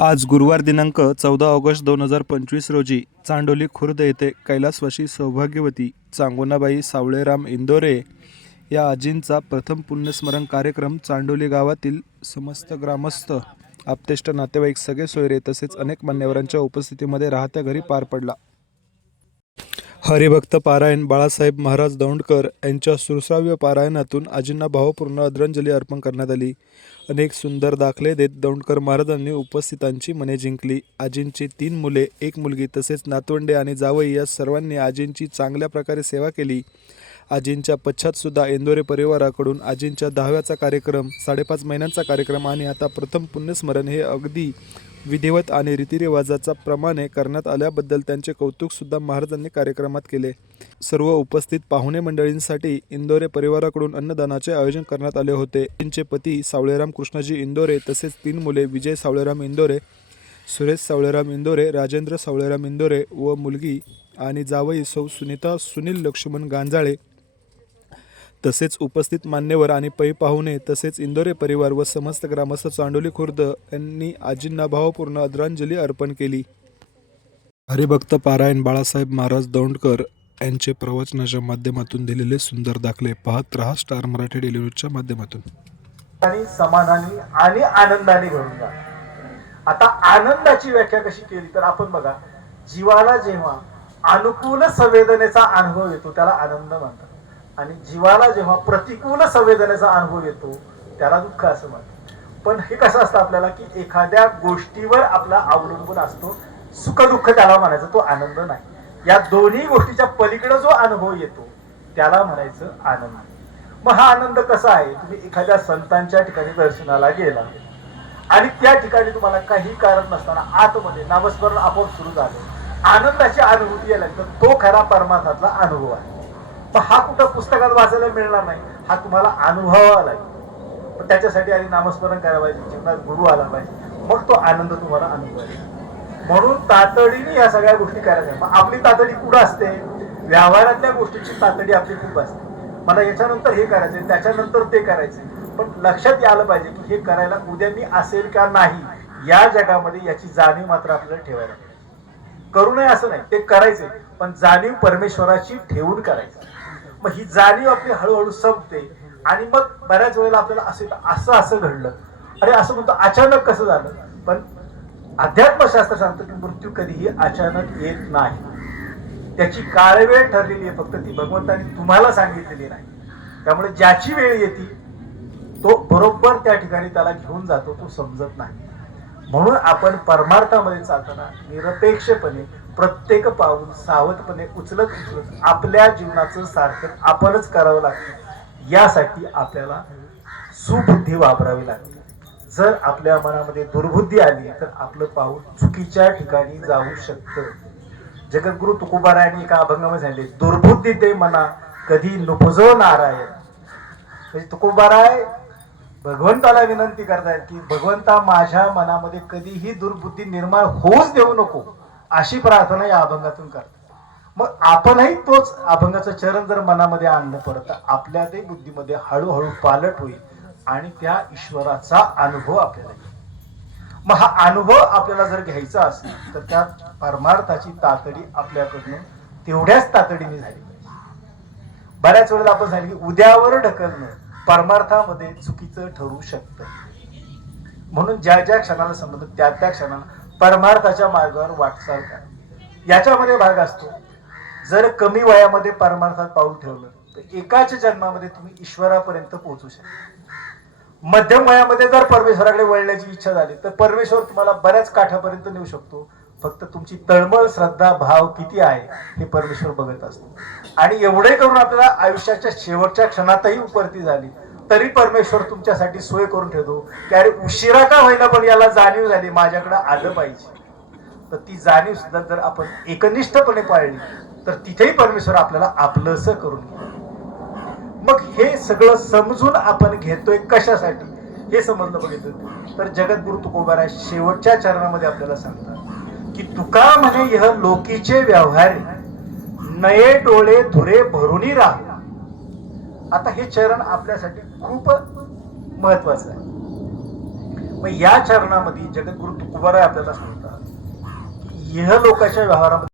आज गुरुवार दिनांक चौदा ऑगस्ट दोन हजार पंचवीस रोजी चांडोली खुर्द येथे कैलासवाशी सौभाग्यवती चांगोनाबाई सावळेराम इंदोरे या आजींचा प्रथम पुण्यस्मरण कार्यक्रम चांडोली गावातील समस्त ग्रामस्थ आप्तेष्ट नातेवाईक सगळे सोयरे तसेच अनेक मान्यवरांच्या उपस्थितीमध्ये राहत्या घरी पार पडला. हरिभक्त पारायण बाळासाहेब महाराज दौंडकर यांच्या सुरसाव्य पारायणातून आजींना भावपूर्ण आदरांजली अर्पण करण्यात आली. अनेक सुंदर दाखले देत दौंडकर महाराजांनी उपस्थितांची मने जिंकली. आजींची तीन मुले एक मुलगी तसेच नातवंडे आणि जावई या सर्वांनी आजींची चांगल्या प्रकारे सेवा केली. आजींच्या पश्चातसुद्धा इंदोरे परिवाराकडून आजींच्या दहाव्याचा कार्यक्रम साडेपाच महिन्यांचा कार्यक्रम आणि आता प्रथम पुण्यस्मरण हे अगदी विधिवत आणि रीतिरिवाजाचा प्रमाणे करण्यात आल्याबद्दल त्यांचे कौतुकसुद्धा महाराजांनी कार्यक्रमात केले. सर्व उपस्थित पाहुणे मंडळींसाठी इंदोरे परिवाराकडून अन्नदानाचे आयोजन करण्यात आले होते. त्यांचे पती सावळेराम कृष्णाजी इंदोरे तसेच तीन मुले विजय सावळेराम इंदोरे सुरेश सावळेराम इंदोरे राजेंद्र सावळेराम इंदोरे व मुलगी आणि जावई सौ सुनीता सुनील लक्ष्मण गांजाळे तसेच उपस्थित मान्यवर आणि पै पाहुणे तसेच इंदोरे परिवार व समस्त ग्रामस्थ चांडोली खुर्द यांनी आजींना भावपूर्ण आदरांजली अर्पण केली. हरिभक्त पारायण बाळासाहेब महाराज दौंडकर यांचे प्रवचनाच्या माध्यमातून दिलेले सुंदर दाखले पाहत रहा स्टार मराठी टेलिव्हिजनच्या माध्यमातून. आणि समाधानी आणि आनंदाने भरून जा. आता आनंदाची व्याख्या कशी केली तर आपण बघा जीवाला जेव्हा अनुकूल संवेदनेचा अनुभव येतो त्याला आनंद म्हणतात. आणि जीवाला जेव्हा प्रतिकूल संवेदनेचा अनुभव येतो त्याला दुःख असं म्हणतात. पण हे कसं असतं आपल्याला की एखाद्या गोष्टीवर आपला अवलंबून असतो सुखदुःख त्याला म्हणायचं तो आनंद नाही. या दोन्ही गोष्टीच्या पलीकडे जो अनुभव येतो त्याला म्हणायचं आनंद. मग हा आनंद कसा आहे? तुम्ही एखाद्या संतांच्या ठिकाणी दर्शनाला गेला आणि त्या ठिकाणी तुम्हाला काही कारण नसताना आतमध्ये नामस्मरण आपोआप सुरू झालं. आनंदाची अनुभूती यायला तर तो खरा परमार्थातला अनुभव आहे. तर हा कुठं पुस्तकात वाचायला मिळणार नाही. हा तुम्हाला अनुभवावा लागेल पण त्याच्यासाठी आधी नामस्मरण करायला पाहिजे. जीवनात गुरु आला पाहिजे. मग तो आनंद तुम्हाला अनुभवायला म्हणून तातडीने या सगळ्या गोष्टी करायच्या मग आपली तातडी कुठं असते? व्यवहारातल्या गोष्टीची तातडी आपली खूप असते. मला याच्यानंतर हे करायचे त्याच्यानंतर ते करायचे पण लक्षात यायला पाहिजे की हे करायला उद्या मी असेल का नाही या जगामध्ये याची जाणीव मात्र आपल्याला ठेवायला पाहिजे. करू नये असं नाही. ते करायचे पण जाणीव परमेश्वराची ठेवून करायचं मग ही जाणीव आपली हळूहळू संपते. आणि मग बऱ्याच वेळेला आपल्याला असे असं असं घडलं. अरे असं म्हणतो अचानक कसं झालं? पण अध्यात्मशास्त्र सांगतं की मृत्यू कधीही अचानक येत नाही. त्याची काळवेळ ठरलेली आहे फक्त ती. भगवंतानी तुम्हाला सांगितलेली नाही. त्यामुळे ज्याची वेळ येते तो बरोबर त्या ठिकाणी त्याला घेऊन जातो तो समजत नाही. म्हणून आपण परमार्थामध्ये चालताना निरपेक्षपणे प्रत्येक पाऊल सावधपणे उचलत उचलत आपल्या जीवनाचं सार्थक आपणच करावं लागतं. यासाठी आपल्याला सुबुद्धी वापरावी लागते. जर आपल्या मनामध्ये दुर्बुद्धी आली तर आपलं पाऊल चुकीच्या ठिकाणी जाऊ शकतं. जगद्गुरु तुकोबारायांनी एका अभंगामध्ये सांगितले दुर्बुद्धी ते मना कधी नुपजो नारायण म्हणजे तुकोबाराय भगवंताला विनंती करतायत की भगवंता माझ्या मनामध्ये कधीही दुर्बुद्धी निर्माण होऊच देऊ नको. अशी प्रार्थना या अभंगातून करतात. मग आपणही तोच अभंगाचं चरण जर मनामध्ये आणलं परत तर आपल्या ते बुद्धीमध्ये हळूहळू पालट होईल आणि त्या ईश्वराचा अनुभव आपल्याला येईल. मग हा अनुभव आपल्याला जर घ्यायचा असेल तर त्या परमार्थाची तातडी आपल्याकडून तेवढ्याच तातडीने झाली पाहिजे. बऱ्याच वेळेला आपण झाले की उद्यावर ढकलणं परमार्थामध्ये चुकीचं ठरू शकतं. म्हणून ज्या ज्या क्षणाला संबंध त्या त्या क्षणाला परमार्थाच्या मार्गावर वाटचाल करा. याच्यामध्ये भाग असतो. जर कमी वयामध्ये परमार्थात पाऊल ठेवलं तर एकाच जन्मामध्ये तुम्ही ईश्वरापर्यंत पोहोचू शकता. मध्यम वयामध्ये जर परमेश्वराकडे वळण्याची इच्छा झाली तर परमेश्वर तुम्हाला बऱ्याच काठापर्यंत नेऊ शकतो. फक्त तुमची तळमळ श्रद्धा भाव किती आहे हे परमेश्वर बघत असतो. आणि एवढे करून आपल्याला आयुष्याच्या शेवटच्या क्षणातही उपरती झाली. तरी परमेश्वर तुमच्यासाठी सोय करून ठेवतो. की अरे उशिरा का होईना पण याला जाणीव झाली माझ्याकडे आलं पाहिजे. तर ती जाणीव सुद्धा जर आपण एकनिष्ठपणे पाळली तर तिथेही परमेश्वर आपल्याला आपलंस करून घेतो मग हे सगळं समजून आपण घेतोय कशासाठी? हे समजलं बघितलं. तर जगद्गुरु तुकोबारा शेवटच्या चरणामध्ये आपल्याला सांगतात की तुका म्हणे यह लोकीचे व्यवहार नये डोळे धुरे भरूनही राहा. आता हे चरण आपल्यासाठी खूप महत्वाचं आहे. मग या चरणामध्ये जगद्गुरु तुकोबाराय आपल्याला सांगतात यह इह लोकांच्या व्यवहारामध्ये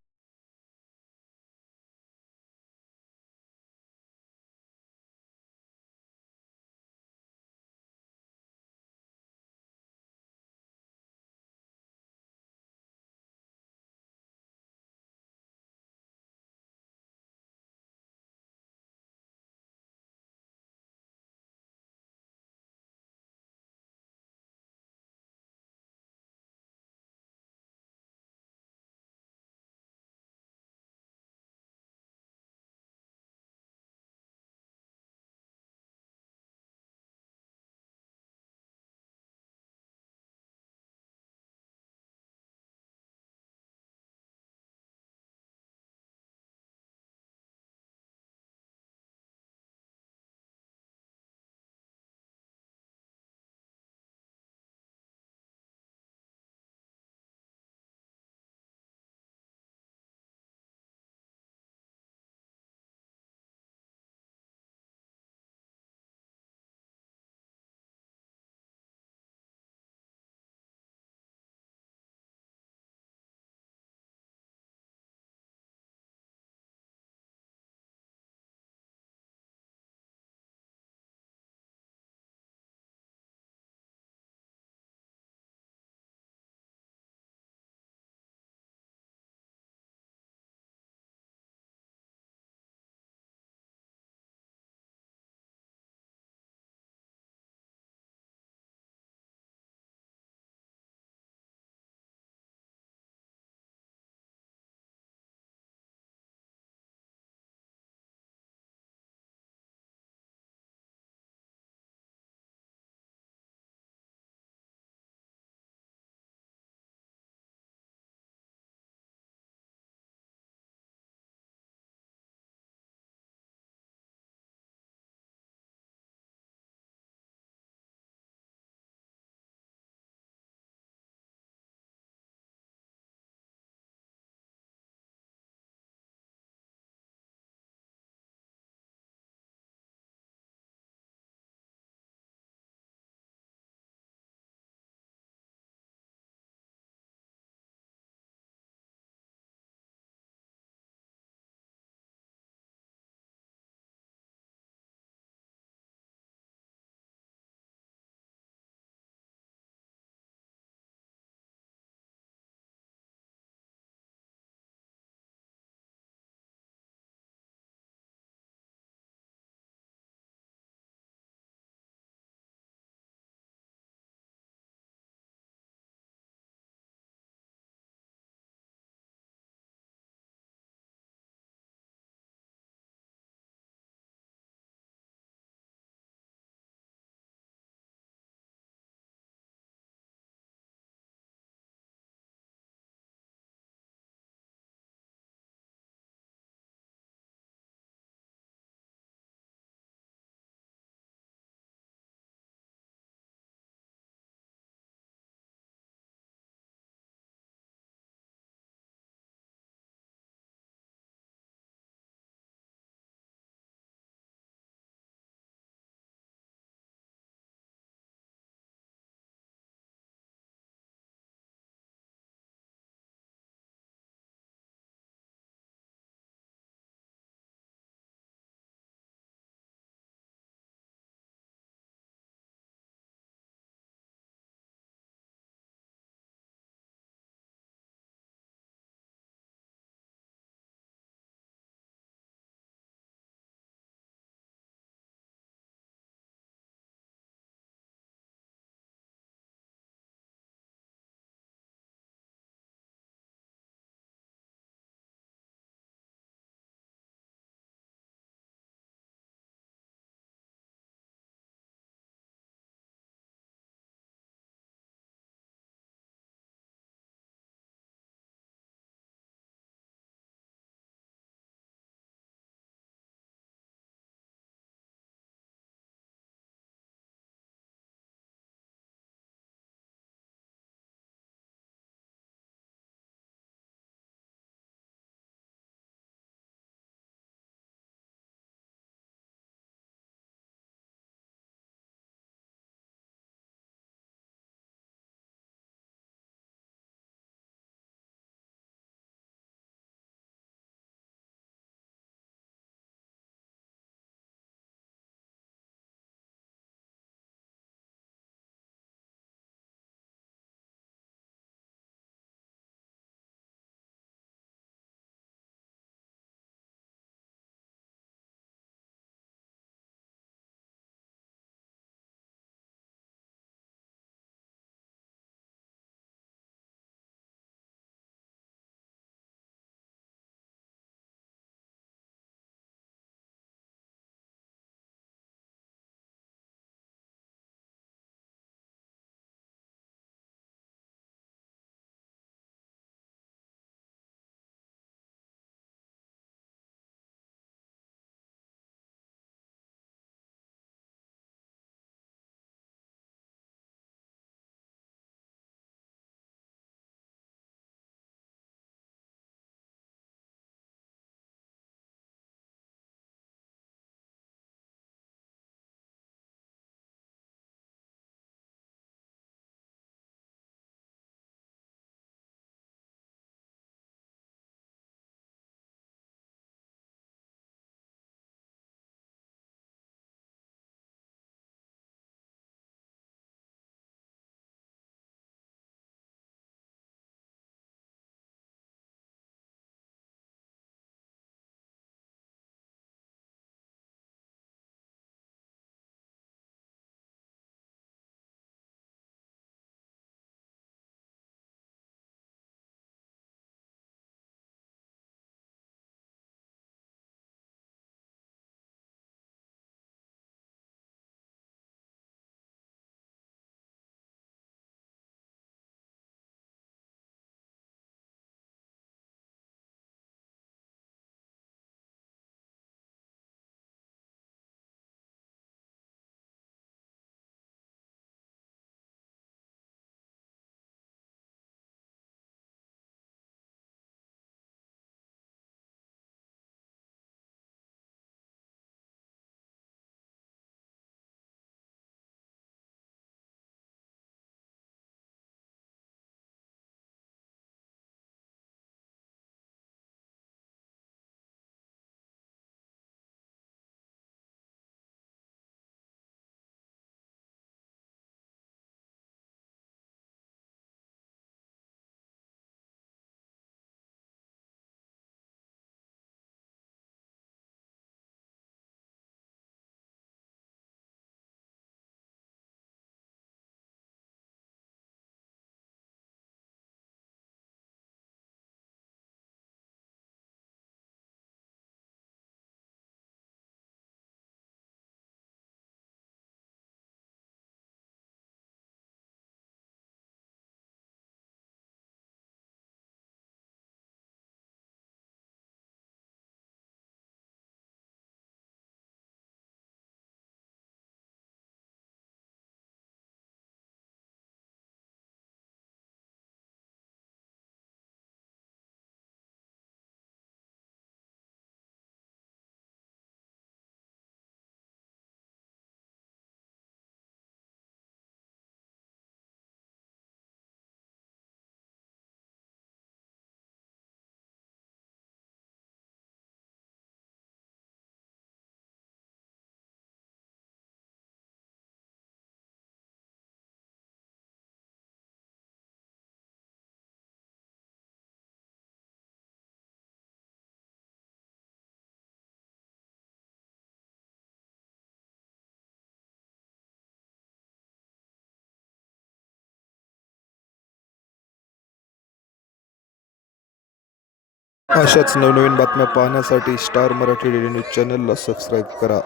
अशाच नवनवीन बातम्या पाहण्यासाठी स्टार मराठी डेली न्यूज चॅनलला सबस्क्राईब करा.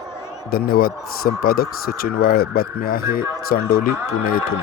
धन्यवाद. संपादक सचिन वाळ. बातमी आहे चांडोली पुणे येथून.